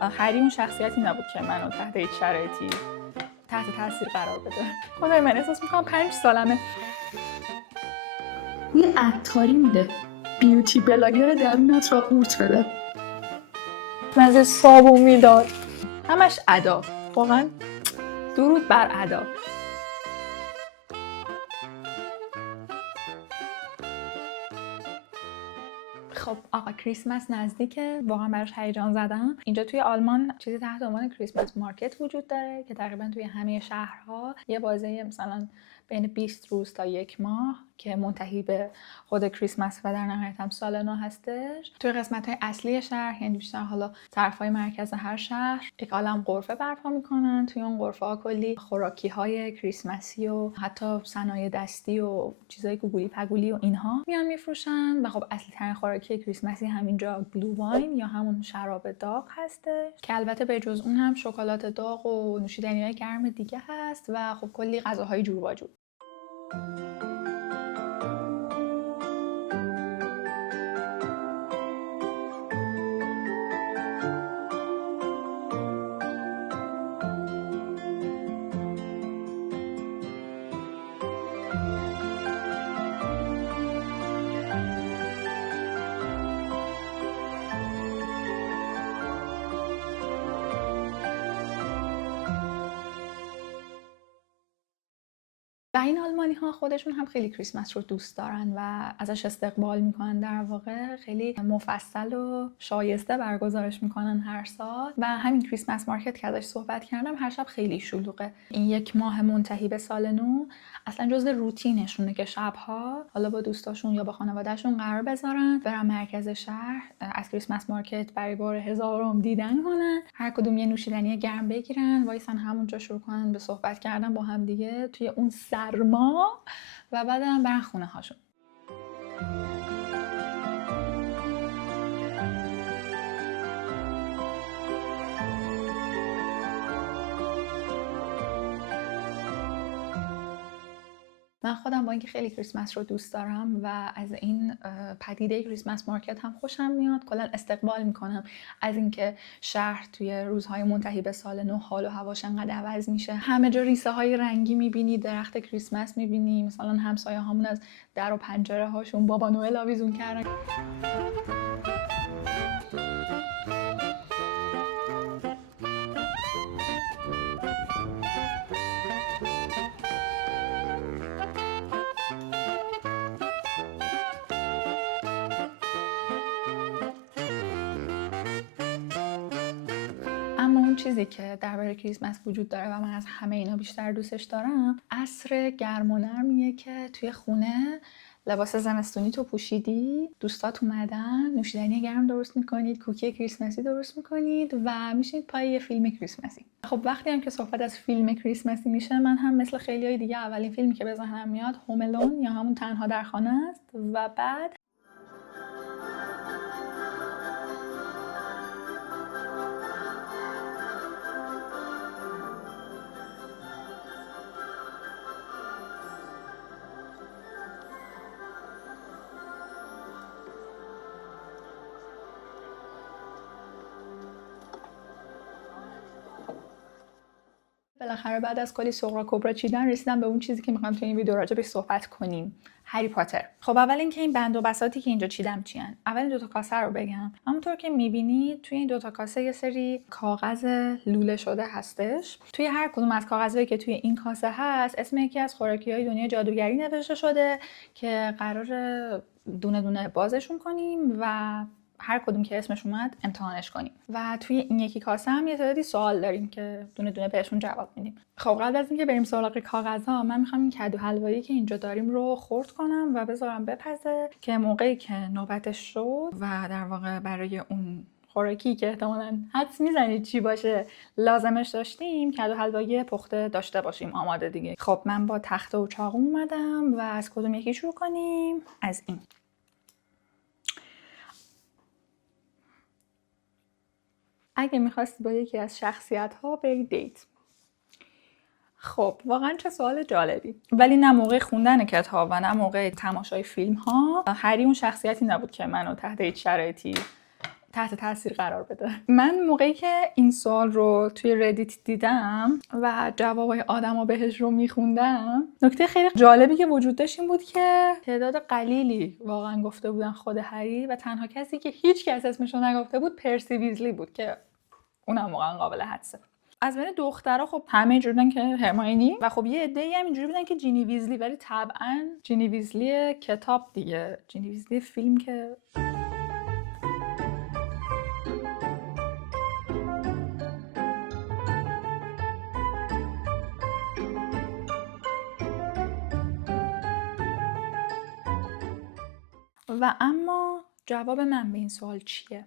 هری اون شخصیتی نبود که منو تحت هیچ شرایطی تحت تاثیر قرار بده. خدای من احساس میکنم 5 سالمه. یه عطاری میده بیوتی بلاگر درونت را قورت بده. مزه صابون میداد. همش ادا. واقعا درود بر ادا. خب آقا کریسمس نزدیکه، واقعا براش هیجان زدم. اینجا توی آلمان چیزی تحت عنوان کریسمس مارکت وجود داره که تقریبا توی همه شهرها یه بازه مثلا بین 20 روز تا 1 ماه که منتهی به خود کریسمس و در نهایت هم سال نو هستش. توی قسمت‌های اصلی شهر، یعنی بیشتر حالا طرف‌های مرکز هر شهر، یک عالم غرفه برپا می‌کنن. توی اون غرفه‌ها کلی خوراکی‌های کریسمسی و حتی صنایع دستی و چیزای گوگولی پگولی و اینها میان میفروشن. و خب اصلی ترین خوراکی کریسمسی همینجا بلو واین یا همون شراب داغ هسته که البته به جز اون هم شکلات داغ و نوشیدنی‌های گرم دیگه هست و خب کلی غذاهای جور و جور. و این آلمانی ها خودشون هم خیلی کریسمس رو دوست دارن و ازش استقبال میکنن. در واقع خیلی مفصل و شایسته برگزارش میکنن هر سال. و همین کریسمس مارکت که ازش صحبت کردم هر شب خیلی شلوغه. این 1 ماه منتهی به سال نو اصلا جزء روتینشونه که شبها حالا با دوستاشون یا با خانوادهشون قرار بذارن برن مرکز شهر از کریسمس مارکت برای بار 1000م دیدن کنن، هر کدوم یه نوشیدنی گرم بگیرن، وایسن همونجا شروع کنن به صحبت کردن با هم دیگه توی اون سرما و بعدم برن خونه هاشون. من خودم با اینکه خیلی کریسمس رو دوست دارم و از این پدیده کریسمس مارکت هم خوشم میاد، کلا استقبال میکنم از اینکه شهر توی روزهای منتهی به سال نو حال و هواش انقدر عوض میشه. همه جا ریسه های رنگی میبینی، درخت کریسمس میبینی، مثلا همسایه هامون از در و پنجره هاشون بابا نوئل آویزون کردن. اما اون چیزی که درباره کریسمس وجود داره و من از همه اینا بیشتر دوستش دارم عصر گرم و نرمیه که توی خونه لباس زمستونی تو پوشیدی، دوستات اومدن، نوشیدنی گرم درست میکنید، کوکی کریسمسی درست میکنید و میشینید پای یه فیلم کریسمسی. خب وقتی هم که صحبت از فیلم کریسمسی میشه، من هم مثل خیلیای دیگه اولین فیلمی که به ذهنم میاد هوم الون یا همون تنها در خانه است و بعد بالاخره بعد از کلی سغرا کبرا چیدن رسیدم به اون چیزی که میخوام توی این ویدیو راجع بهش صحبت کنیم، هری پاتر. خب اول اینکه این بند و بساطی که اینجا چیدم چیان. اول این 2 کاسه رو بگم. همونطور که میبینید توی این 2 کاسه یه سری کاغذ لوله شده هستش. توی هر کدوم از کاغذهایی که توی این کاسه هست اسم یکی از خوراکی‌های دنیای جادوگری نوشته شده که قراره دونه دونه بازشون کنیم و هر کدوم که اسمش اومد امتحانش کنیم. و توی این یکی کاسه هم یه تعدادی سوال داریم که دونه دونه بهشون جواب میدیم. خب قبل از اینکه بریم سراغ کاغذها، من میخوام این کدو حلوایی که اینجا داریم رو خرد کنم و بذارم بپزه که موقعی که نوبتش شد و در واقع برای اون خوراکی که احتمالاً حدس میزنید چی باشه لازمش داشتیم، کدو حلوایی پخته داشته باشیم آماده دیگه. خب من با تخته و چاقو اومدم و از کدوم یکی شروع کنیم؟ از این. اگه میخواستی با یکی از شخصیت‌ها بری دیت. خب واقعا چه سوال جالبی. ولی نه موقع خوندن کتاب و نه موقع تماشای فیلم ها هری اون شخصیتی نبود که منو تحت هیچ شرایطی تحت تاثیر قرار بده. من موقعی که این سوال رو توی ردیت دیدم و جوابای آدما بهش رو میخوندم، نکته خیلی جالبی که وجود داشت این بود که تعداد قلیلی واقعا گفته بودن خود هری و تنها کسی که هیچ کس اسمش رو نگفته بود پرسی ویزلی بود که اونم واقعا قابل حدسه. از بین دخترها خب همه اینجوری بودن که هرماینی و خب یه عده‌ای هم اینجوری بودن که جینی ویزلی، ولی طبعا جینی ویزلی کتاب دیگه، جینی ویزلی فیلم که و اما جواب من به این سوال چیه؟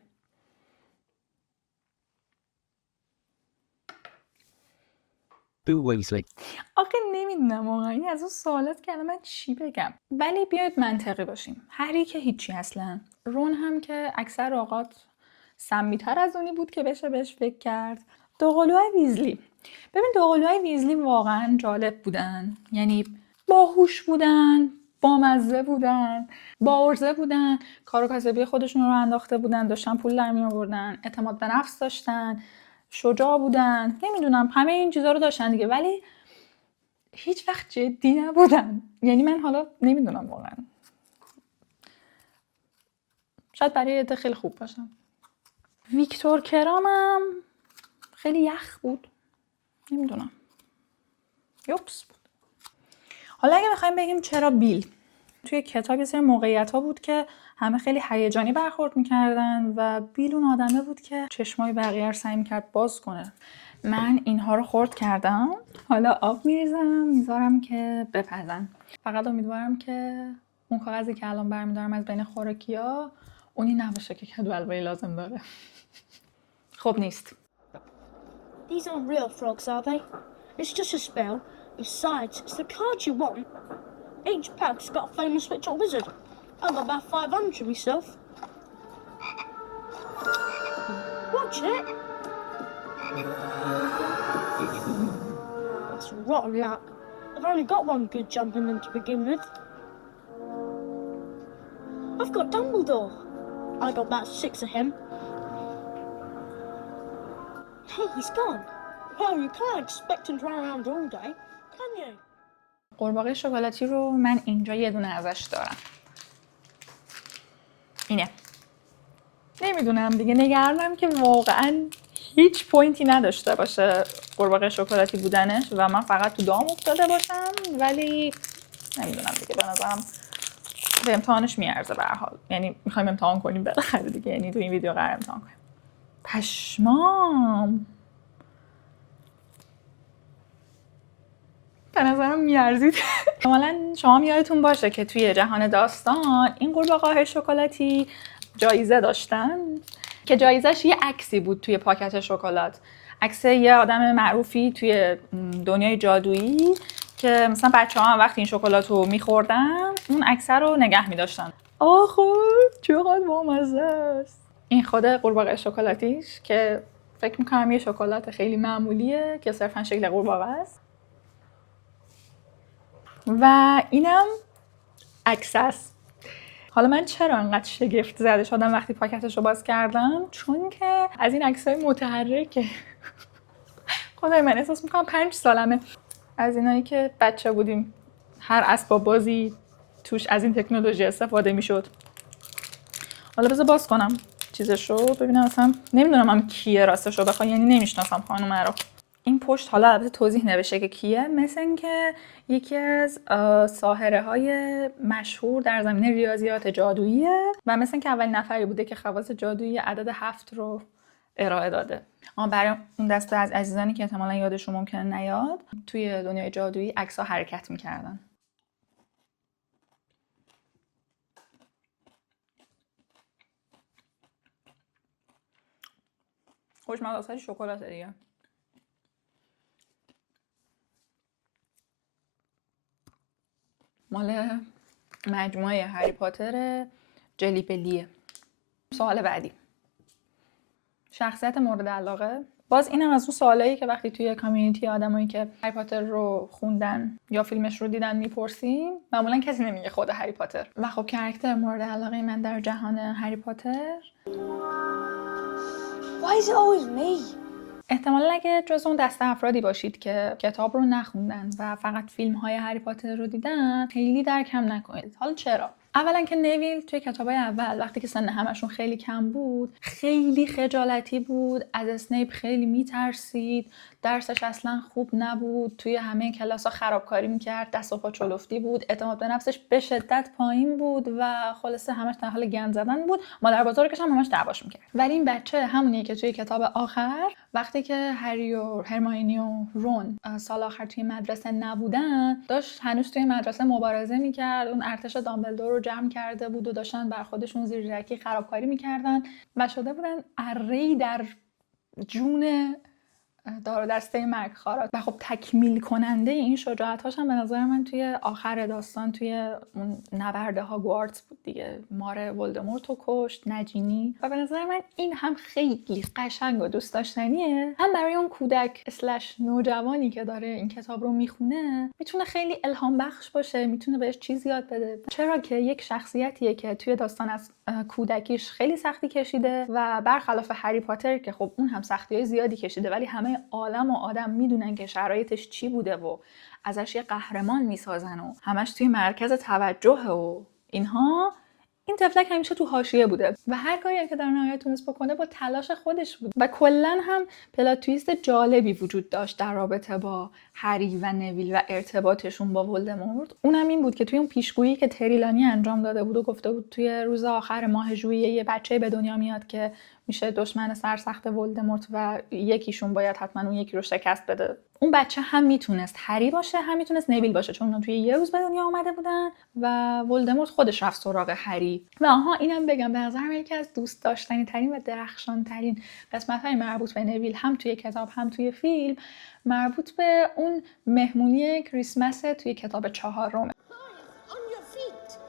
Boo Weasley. آخه نمیدونم واقعا این از اون سوالات که الان من چی بگم. ولی بیاید منطقی باشیم. هری که هیچی اصلا. رون هم که اکثر اوقات سمی‌تر از اونی بود که بشه بهش فکر کرد. دوقلوهای ویزلی. ببین دوقلوهای ویزلی واقعا جالب بودن. یعنی باهوش بودن، بامزه بودن، باورزه بودن، کار و کاسبی خودشون رو انداخته بودن، داشتن پول در می آوردن، اعتماد به نفس داشتن، شجاع بودن، نمیدونم همه این چیزا رو داشتن دیگه، ولی هیچ وقت جدی نبودن. یعنی من حالا نمیدونم واقعا، شاید برای عده خیلی خوب باشم. ویکتور کرامم خیلی یخ بود، نمیدونم، یوپس بود. حالا اگه بخوایم بگیم چرا بیل، توی کتاب یه سری موقعیت‌ها بود که همه خیلی هیجانی برخورد می‌کردن و بیل اون آدمه بود که چشمای بقیه رو سعی می‌کرد باز کنه. من اینها رو خورد کردم، حالا آب می‌ریزم میذارم که بپزن. فقط امیدوارم که اون کاغذی که الان برمی‌دارم از بین خوراکی‌ها اونی نباشه که کدو الوهی لازم داره. خب نیست. These aren't real frogs, are they? It's just a spell. Besides, it's the cards you want. Each pack's got a famous witch or wizard. I've got about 500 myself. Watch it. That's rotten luck. I've only got one good jump in them to begin with. I've got Dumbledore. I got about 6 of him. Hey, he's gone. Well, you can't expect him to run around all day, can you? قورباغه شکلاتی رو من اینجا یه دونه ازش دارم. اینه. نمیدونم دیگه، نگرانم که واقعا هیچ پوینتی نداشته باشه قورباغه شکلاتی بودنش و من فقط تو دام افتاده باشم، ولی نمیدونم دیگه، به نظرم به امتحانش میارزه به هر حال. یعنی میخوایم امتحان کنیم بالاخره دیگه، یعنی تو این ویدیو قرار امتحان کنیم. پشمام. به نظرم میارزید. احتمالاً شما یادتون باشه که توی جهان داستان این قورباغه‌های شکلاتی جایزه داشتن که جایزش یه عکسی بود توی پاکت شکلات، عکس یه آدم معروفی توی دنیای جادویی که مثلا بچه‌ها وقتی این شکلات رو می‌خوردن اون عکس رو نگه می‌داشتن. آخه چقدر بامزه است. این خود قورباغه شکلاتیش که فکر می‌کنم یه شکلات خیلی معمولیه که صرفاً شکل قورباغه است. و اینم عکس است. حالا من چرا انقدر شگفت زده شدم وقتی پاکتش رو باز کردم؟ چون که از این عکس‌های متحرکه. خدای من احساس میکنم 5 سالمه، از اینایی که بچه بودیم هر اسباب بازی توش از این تکنولوژی استفاده میشد. حالا بذار باز کنم چیزشو ببینم، اصلا نمیدونم هم کیه راستشو بخوای، یعنی نمیشناسم خانم رو. این پشت حالا البته توضیح نوشته که کیه، مثل این که یکی از ساحره های مشهور در زمینه ریاضیات جادوییه و مثل این که اولین نفری بوده که خواص جادویی عدد 7 رو ارائه داده. برای اون دسته از عزیزانی که احتمالاً یادشون ممکنه نیاد، توی دنیای جادویی عکس‌ها حرکت می‌کردن. خوشمزه شکلات دیگه. مال مجموعه هری پاتر جلی بلیه. سوال بعدی، شخصیت مورد علاقه. باز اینم از اون سوالایی که وقتی توی کامیونیتی آدمایی که هری پاتر رو خوندن یا فیلمش رو دیدن میپرسیم، معمولا کسی نمیگه خود هری پاتر. و خب کاراکتر مورد علاقه من در جهان هری پاتر Why is it always me? احتمالا اگه جز اون دسته افرادی باشید که کتاب رو نخوندن و فقط فیلم های هری پاتر رو دیدن، خیلی درکم نکنید. حالا چرا؟ اولا که نویل توی کتابای اول وقتی که سن همشون خیلی کم بود، خیلی خجالتی بود، از اسنیپ خیلی میترسید، درسش اصلا خوب نبود، توی همه کلاس‌ها خرابکاری میکرد، دست و پا چلفتی بود، اعتماد به نفسش به شدت پایین بود و خلاصه همش در حال گند زدن بود. مادر بزرگش هم همش دعواش میکرد. ولی این بچه همونیه که توی کتاب آخر وقتی که هری و هرماینی و رون سال آخر توی مدرسه نبودن، داشت هنوز توی مدرسه مبارزه میکرد، اون ارتش دامبلدور رو جمع کرده بود و داشتن بر خودشون زیرکی خرابکاری میکردن و شده بودن اره‌ای در جون دار و دسته مرگخوارات. و خب تکمیل کننده این شجاعت‌هاش هم به نظر من توی آخر داستان توی اون نبرد هاگوارتس بود دیگه. مار ولدمورت رو کشت، نجینی. و به نظر من این هم خیلی قشنگ و دوست داشتنیه، هم برای اون کودک اسلش نوجوانی که داره این کتاب رو میخونه میتونه خیلی الهام بخش باشه، میتونه بهش چیز یاد بده. چرا که یک شخصیتیه که توی داستان از کودکیش خیلی سختی کشیده و برخلاف هری پاتر که خب اون هم سختی‌های زیادی کشیده، ولی همه عالم و آدم میدونن که شرایطش چی بوده و ازش یه قهرمان میسازن و همش توی مرکز توجه و اینها. این طفلک همیشه تو حاشیه بوده و هر کاری که در نهایت تونست بکنه با تلاش خودش بود. و کلا هم پلات تویست جالبی وجود داشت در رابطه با هری و نویل و ارتباطشون با ولدمورت. اونم این بود که توی اون پیشگویی که تریلانی انجام داده بود و گفته بود توی روز آخر ماه ژوئیه یه بچه به دنیا میاد که میشه دشمن سرسخت ولدمورت و یکیشون باید حتما اون یکی رو شکست بده. اون بچه هم میتونست هری باشه، هم میتونست نویل باشه، چون اونا توی یه روز به دنیا آمده بودن و ولدمورت خودش رفت سراغ هری. و اینم بگم به نظرم یکی از دوست داشتنی ترین و درخشان ترین قسمت‌های مربوط به نویل هم توی کتاب هم توی فیلم مربوط به اون مهمونی کریسمس توی کتاب 4. On your feet.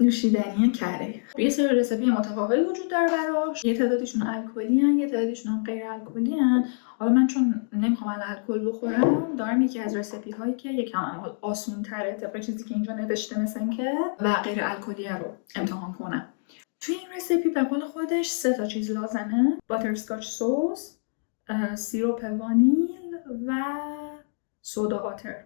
نوشیدنی کره. یه سری رسیپی متفاوتی وجود داره براش. یه تعدادشون الکلی ان، یه تعدادشون هم غیر الکلی ان. حالا من چون نمیخوام الکل بخورم، دارم یکی از رسیپی هایی که یکم آسون تره طبق چیزی که اینجا نوشته مثلا که و غیر الکلی رو امتحان کنم. توی این رسیپی به قول خودش 3 چیز لازمه: باترسکاچ سس، سیروپ وانیل و سودا واتر.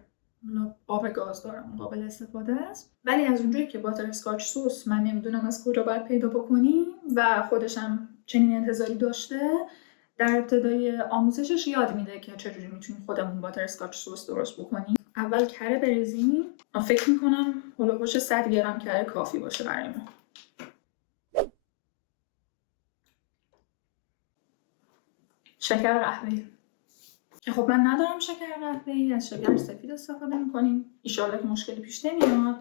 آب گاز دارم، قابل استفاده است. ولی از اونجایی که باترسکاچ سس من نمیدونم از کجا باید پیدا بکنیم و خودشم چنین انتظاری داشته، در ابتدای آموزشش یاد میده که چجوری میتونیم خودمون باترسکاچ سس درست بکنیم. اول کره بریزیم. فکر میکنم هولوش 100 گرم کره کافی باشه برای ما. شکر قهوه‌ای که خب من ندارم شکر قهوه‌ای، از شکر سفید استفاده می‌کنیم. ایشالله که مشکلی پیش نمیاد.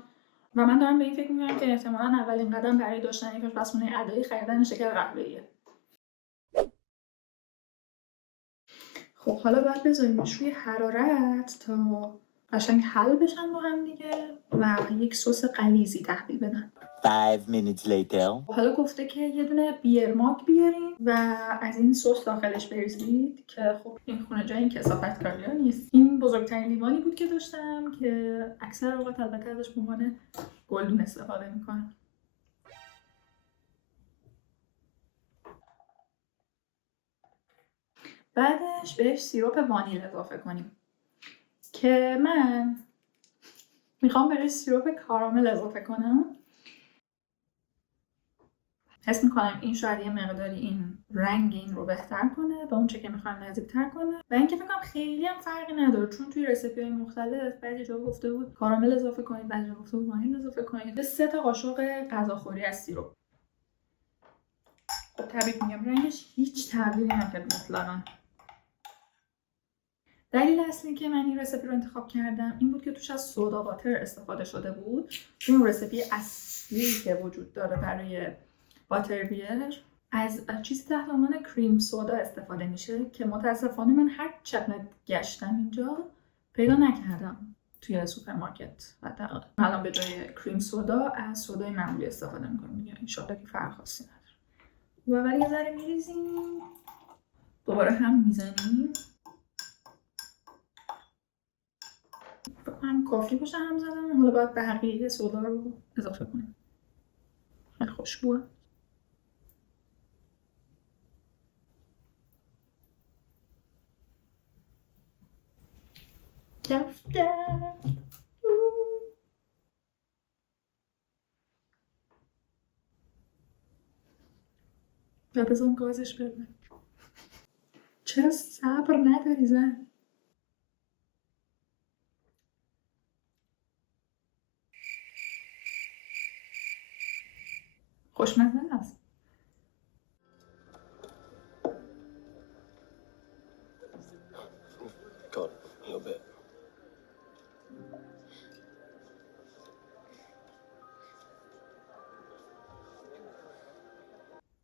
و من دارم به این فکر می‌کنم که احتمالاً اولین قدم برای داشتن یک آشپزخونه ادایی خریدن شکر قهوه‌ایه. خب حالا باید بذاریمش روی حرارت تا قشنگ حل بشن با هم دیگه و یک سس غلیظی تحویل بدن. 5 minutes later. حالا گفته که یه دونه بیرماک بیارین و از این سس داخلش بریزید که خب این خونه جای این کثافتکاریا نیست. این بزرگترین لیوانی بود که داشتم که اکثر اوقات البته ازش به عنوان گلدون استفاده میکنم. بعدش بهش سیروپ وانیل اضافه کنیم که من میخوام بهش سیروپ کارامل اضافه کنم. حس میکنم این شاید یه مقداری این رنگ این رو بهتر کنه به اون چه که میخوام نزدیکتر کنه و اینکه فکر کنم خیلی هم فرقی نداره، چون توی رسیپی‌های مختلف بعضی جا گفته بود کارامل اضافه کنید، بعضی جا گفته بود وانیل اضافه کنید. 3 قاشق غذاخوری از سیروپ. خب تبریک میگم، رنگش هیچ تغییری نکرد مطلقاً. دلیل اصلی که من این رسیپی رو انتخاب کردم این بود که توش از سودا واتر استفاده شده بود. اون رسیپی اصلی که وجود داره برای واتر بیر از چیز تحت عنوان کریم سودا استفاده میشه که متاسفانه من هر چقدر گشتم اینجا پیدا نکردم توی سوپرمارکت. حداقل الان به جای کریم سودا از سودای معمولی استفاده میکنیم دیگه. انشالله که فرق خاصی نداره. و اول یه ذره میریزیم، دوباره هم میزنیم. هم کافی باشه هم زدم. حالا باید بقیه سودا رو اضافه کنیم. خیلی خوشبوه. کفته و بزن گازش بره. چرا صبر نداری زن؟ خوشمزه است. Got a little bit.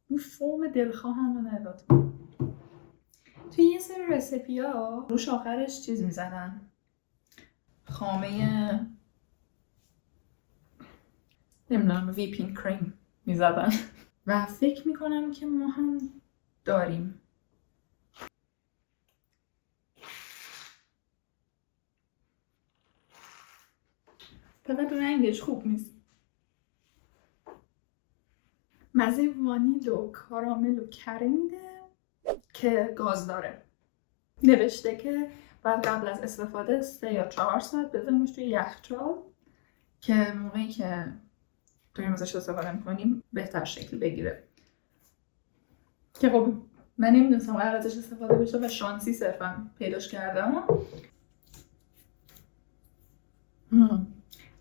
اون فرم دلخواهم رو نداد. توی یه سری رسیپی ها روش آخرش چیز میزدن، خامه نمیدونم ویپینگ کریم میزدن و فکر میکنم که ما هم داریم. فقط رنگش خوب نیست. مزه وانیل و کارامل و کره میده که گاز داره. نوشته که بعد قبل از استفاده 3 یا 4 ساعت بذاریمش توی یخچال که موقعی که داریم ازش استفاده میکنیم بهتر شکل بگیره. که خب من نمیدونستم قرار ازش استفاده بشه و شانسی صرفا پیداش کردم.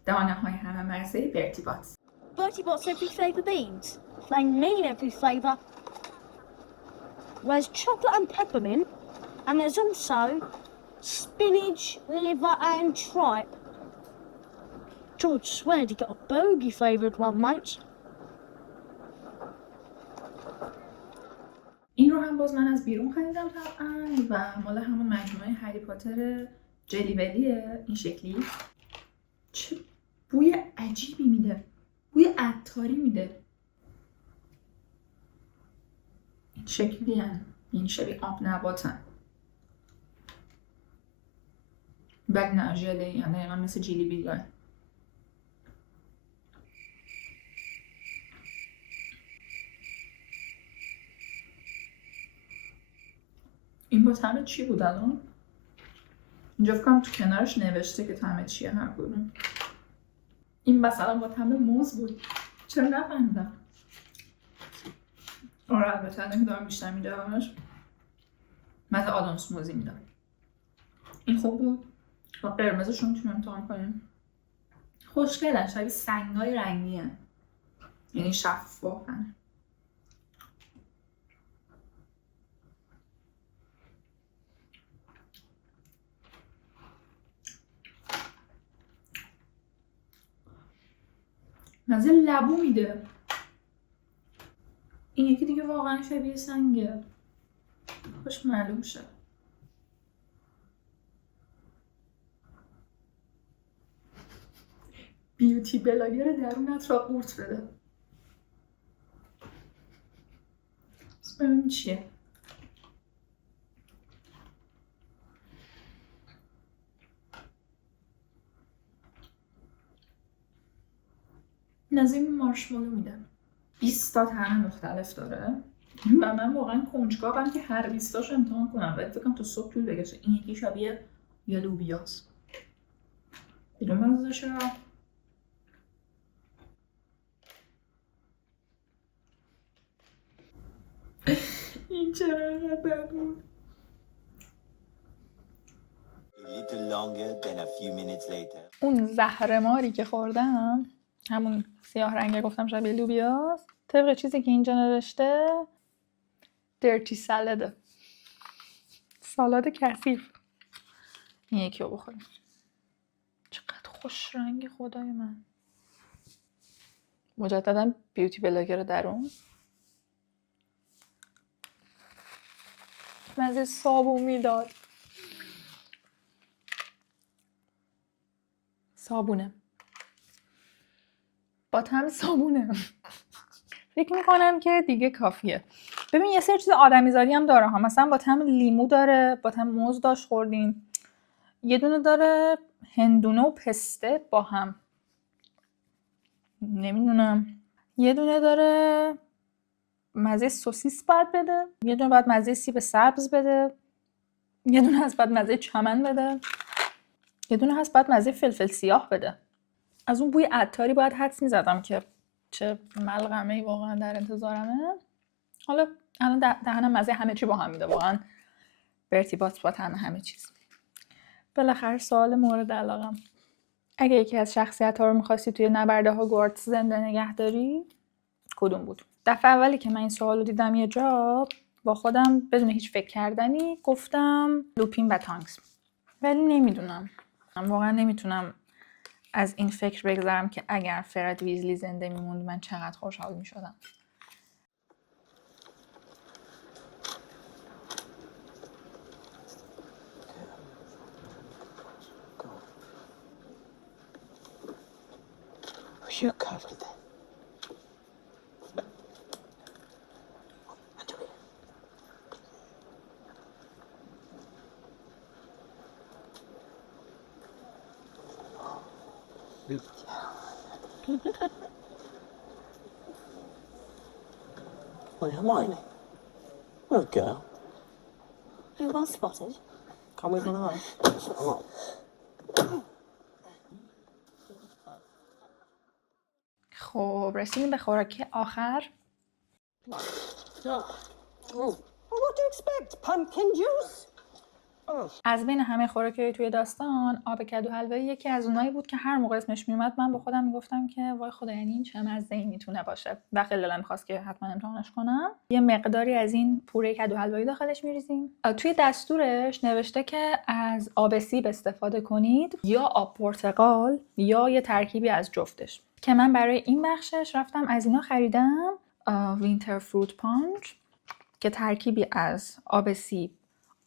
دانه های همه مرزه برتی باتس. Bertie Bott's every flavour beans. They mean every flavour. There's chocolate and peppermint, and there's also spinach, liver, and tripe. George swears he got a bogey flavoured one, mate. این رو هم باز من از بیرون خریدم طبعا و مال همون مجموعه هری پاتر جلی بلیه. این شکلی. چه بوی عجیبی میده، بوی عطاری میده. این شکلی هن. این شبیه آب نباتن. بعد نه ژله، یعنی دقیقا مثل جلی بیگاه. این با طعم چی بود الان؟ اینجا فکرم تو کنارش نوشته که طعم چیه هر کدوم. این مثلا با طعم موز بود. چرا نفهمیدم؟ آره البته الان که دارم بیشتر میدارمش مثل آدامس موزی میدم. این خوب بود. با قرمزشون میتونیم امتحان کنیم. خوشگلن، شبیه سنگای رنگیه، یعنی شفافن. مزه لبو میده. این یکی دیگه واقعا شبیه سنگه. خوش معلوم شد. بیوتی بلاگر درونت را قورت بده. ببینیم چیه. نظیر مارشمالو میده. 20 تا طعم مختلف داره و من واقعا کنجکاوم که هر 20 تاشو امتحان کنم. باید فکرم تا صبح طول بکشه. این یکی شبیه یه لوبیاست. کدوم مزه‌شه؟ این چرا اینقدر بد بود؟ A little longer than a few minutes later. اون زهرماری که خوردم، همون سیاه رنگه گفتم شبیه لوبیاست، طبق چیزی که اینجا نوشته درتی سالده، سالاد کثیف. این یکی رو بخوریم. چقدر خوش رنگی خدای من. مجددا بیوتی بلاگر درون. مزه صابون میداد. صابونه با طعم صابونه. فکر میکنم که دیگه کافیه. ببین یه سری چیز آدمیزادی هم داره ها، مثلا با طعم لیمو داره، با طعم موز داشت خوردیم. یه دونه داره هندونه و پسته با هم، نمیدونم. یه دونه داره مزه سوسیس باید بده، یه دونه باید مزه سیب سبز بده، یه دونه هست باید مزه چمن بده، یه دونه هست باید مزه فلفل سیاه بده. از اون بوی عطاری باید حدس میزدم که چه ملغمه‌ای واقعا در انتظارمه. حالا الان دهنم مزه همه چی با هم میده، واقعا به ارتباط با طعم همه چیز. بالاخره سوال مورد علاقم، اگه یکی از شخصیت‌ها رو می‌خواستی توی نبرده هاگوارتس زنده نگه داری کدوم بود؟ دفعه اولی که من این سوال رو دیدم یه جا با خودم بدون هیچ فکر کردنی گفتم لوپین و تانکس، ولی نمیدونم، واقعا نمیتونم از این فکر بگذرم که اگر فرد ویزلی زنده میموند من چقدر خوشحال میشدم. You're covered then. Well, Hermione. Well, girl. Who was spotted? Come with my eye. Oh. خب رسیدیم به خوراکی آخر. Well, what do you expect? Pumpkin juice? از بین همه خوراکی توی داستان آب کدو حلوایی یکی از اونایی بود که هر موقع اسمش میومد من با خودم میگفتم که وای خدا، یعنی این چه مزه‌ای میتونه باشه و خیلی دلم می‌خواست که حتما امتحانش کنم. یه مقداری از این پوره کدو حلوایی داخلش میریزیم. توی دستورش نوشته که از آب سیب استفاده کنید یا آب پرتقال یا یه ترکیبی از جفتش، که من برای این بخشش رفتم از اینا خریدم. وینتر فروت پانچ که ترکیبی از آب سیب،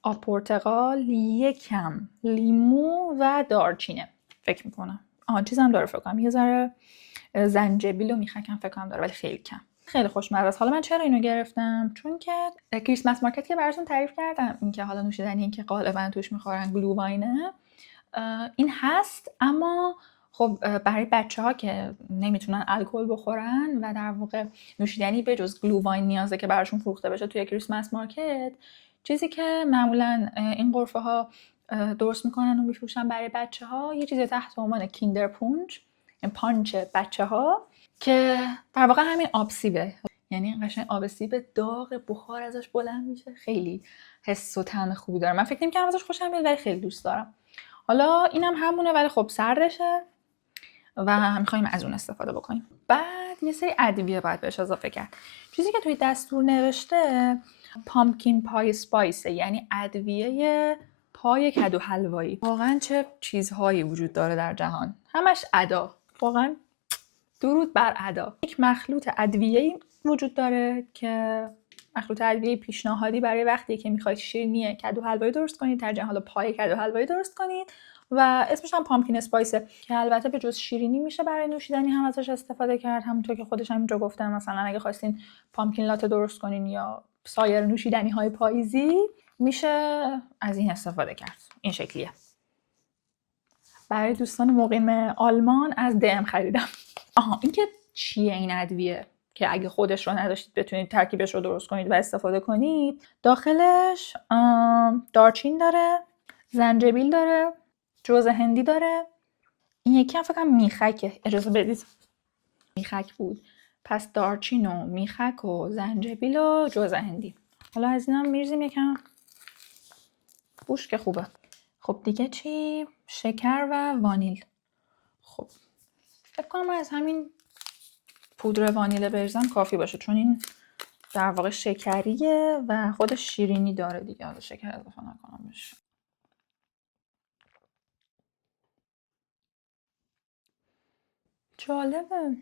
آب پرتقال، یکم لیمو و دارچینه فکر میکنم. چیزم داره فکر کنم، یه ذره زنجبیل و میخکم فکر کنم داره، ولی خیلی کم. خیلی خوشمزه است. حالا من چرا اینو گرفتم؟ چون که کریسمس مارکت که براتون تعریف کردم، این که حالا نوشیدنی این که غالبا توش میخورن گلوواینه، این هست، اما خب برای بچه‌ها که نمیتونن الکل بخورن و در واقع نوشیدنی به جز گلوواین نیازه که براشون فروخته بشه توی کریسمس مارکت، چیزی که معمولا این غرفه ها درست میکنن و میفروشن برای بچه‌ها یه چیزی تحت عنوان کیندر پونچ، پانچ بچه‌ها، که در واقع همین آب سیبه. یعنی قشنگ آب سیب داغ، بخار ازش بلند میشه، خیلی حس و طعم خوبی داره. من فکر نمی‌کردم ازش خوشم بیاد ولی خیلی دوست دارم. حالا اینم همونه ولی خب سردشه و می‌خوایم از اون استفاده بکنیم. بعد یه سری ادویه باید بهش اضافه کرد. چیزی که توی دستور نوشته پامکین پای اسپایسه، یعنی ادویه پای کدو حلوایی. واقعا چه چیزهایی وجود داره در جهان، همش ادا، واقعا درود بر ادا. یک مخلوط ادویه‌ای وجود داره که مخلوط ادویه پیشنهادی برای وقتی که میخواید شیرینی کدو حلوایی درست کنید، ترجیحاً حالا پای کدو حلوایی درست کنید، و اسمش هم پامکین اسپایسه که البته به جز شیرینی میشه برای نوشیدنی هم ازش استفاده کرد. همونطور که خودش هم اینجا گفته، مثلا اگه خواستین پامکین لاته درست کنین یا سایر نوشیدنی های پاییزی میشه از این استفاده کرد. این شکلیه. برای دوستان مقیم آلمان از DM خریدم. این که چیه این ادویه که اگه خودش رو نداشتید بتونید ترکیبش رو درست کنید و استفاده کنید. داخلش دارچین داره، زنجبیل داره، جوز هندی داره، این یکی هم فکر کنم میخکه، اجازه بدید میخک بود، پس دارچین و میخک و زنجبیل و جوز هندی. حالا از اینم میریزیم یکم، بوش که خوبه. خب دیگه چی؟ شکر و وانیل. خب فکر کنم از همین پودر وانیل بریزم کافی باشه، چون این در واقع شکریه و خودش شیرینی داره دیگه. حالا شکر اضافه نکنم بشه. جالبه،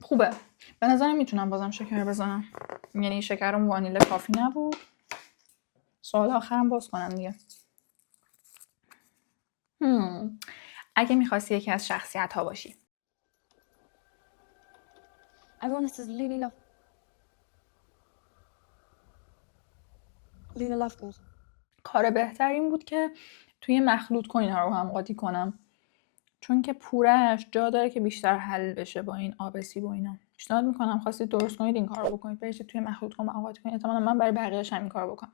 خوبه. به نظرم میتونم بازم شکر بزنم، یعنی شکرم وانیل کافی نبود. سوال آخرم باز کنم دیگه. اگه میخواستی یکی از شخصیت ها باشی، Everyone says Lena Lovegood. کار بهتر این بود که توی مخلوط کن اینا رو هم قاطی کنم، چون که پورش جا داره که بیشتر حل بشه با این آب سیب و اینا. پیشنهاد میکنم خواستید درست کنید این کارو بکنید، برید توی مخلوط کن و قاطی کنید. احتمالاً من برای بقیه‌اش هم این کارو بکنم.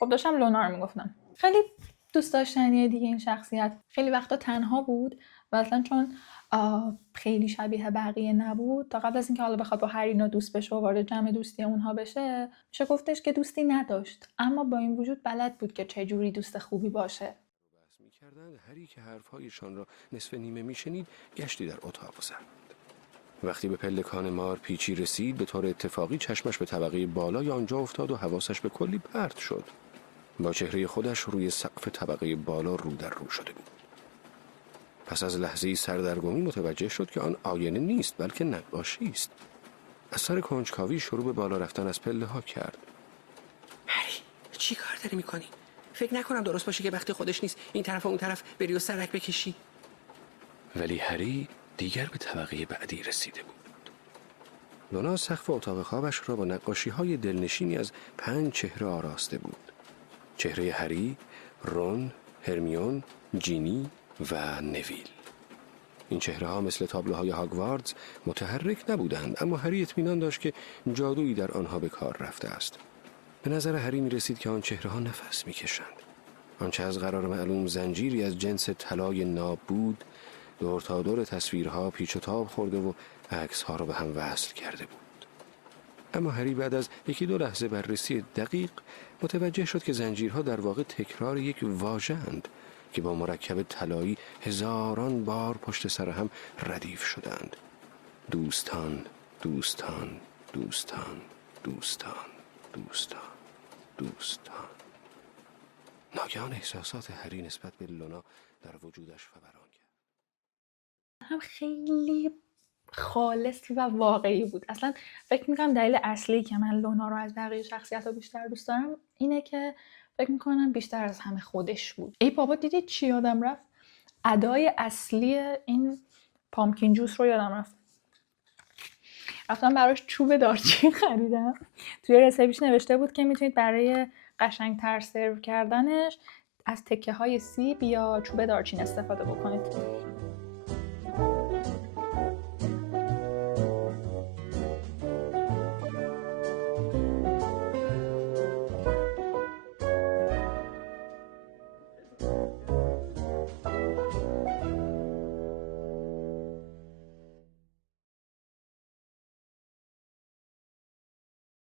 خب داشتم لونا رو میگفتم. خیلی دوست داشتنیه دیگه این شخصیت. خیلی وقتا تنها بود و اصلا چون خیلی شبیه بقیه نبود، تا قبل از اینکه حالا بخواد با هری اینا دوست بشه و وارد جمع دوستی اونها بشه، میشه گفتش که دوستی نداشت، اما با این وجود بلد بود که چه جوری دوست خوبی باشه. بحث می‌کردند. هری که حرف‌هایشان را نصف نیمه می‌شنید، گشتی در اتاق زد. وقتی به پلکان مار پیچی رسید، به طور اتفاقی چشمش به طبقه بالای آنجا افتاد و حواسش به کلی پرت شد. با چهره خودش روی سقف طبقه بالا رو در رو شده بود. پس از لحظه‌ای سردرگمی متوجه شد که آن آینه نیست، بلکه نقاشی است. از سر کنجکاوی شروع به بالا رفتن از پله‌ها کرد. هری، چی کار داری میکنی؟ فکر نکنم درست باشه که وقتی خودش نیست این طرف و اون طرف بری و سرک بکشی. ولی هری دیگر به طبقه بعدی رسیده بود. لونا سقف اتاق خوابش را با نقاشی‌های دلنشینی از 5 چهره آراسته بود. چهره هری، رون، هرمیون، جینی و نویل. این چهره‌ها مثل تابلوهای هاگواردز متحرک نبودند، اما هری اطمینان داشت که جادویی در آنها به کار رفته است. به نظر هری می رسید که آن چهره‌ها نفس می‌کشند. آنچه از قرار معلوم زنجیری از جنس طلای ناب بود، دور تا دور تصویرها پیچ و تاب خورده و عکس‌ها را به هم وصل کرده بود. اما هری بعد از 1-2 لحظه بررسی دقیق متوجه شد که زنجیرها در واقع تکرار یک واژه‌اند که با مرکب طلایی هزاران بار پشت سر هم ردیف شدند. دوستان، دوستان، دوستان، دوستان، دوستان، دوستان. ناگهان احساسات هری نسبت به لونا در وجودش فوران کرد. هم خیلی خالص و واقعی بود. اصلا فکر میکنم دلیل اصلی که من لونا رو از بقیه شخصیت‌ها بیشتر دوست دارم اینه که فکر میکنم بیشتر از همه خودش بود. ای بابا دیدید چی یادم رفت؟ ادای اصلی این پامکین جوس رو یادم رفت. رفتم براش چوب دارچین خریدم. توی رسیپیش نوشته بود که میتونید برای قشنگتر سرو کردنش از تکه های سیب یا چوب دارچین استفاده بکنید.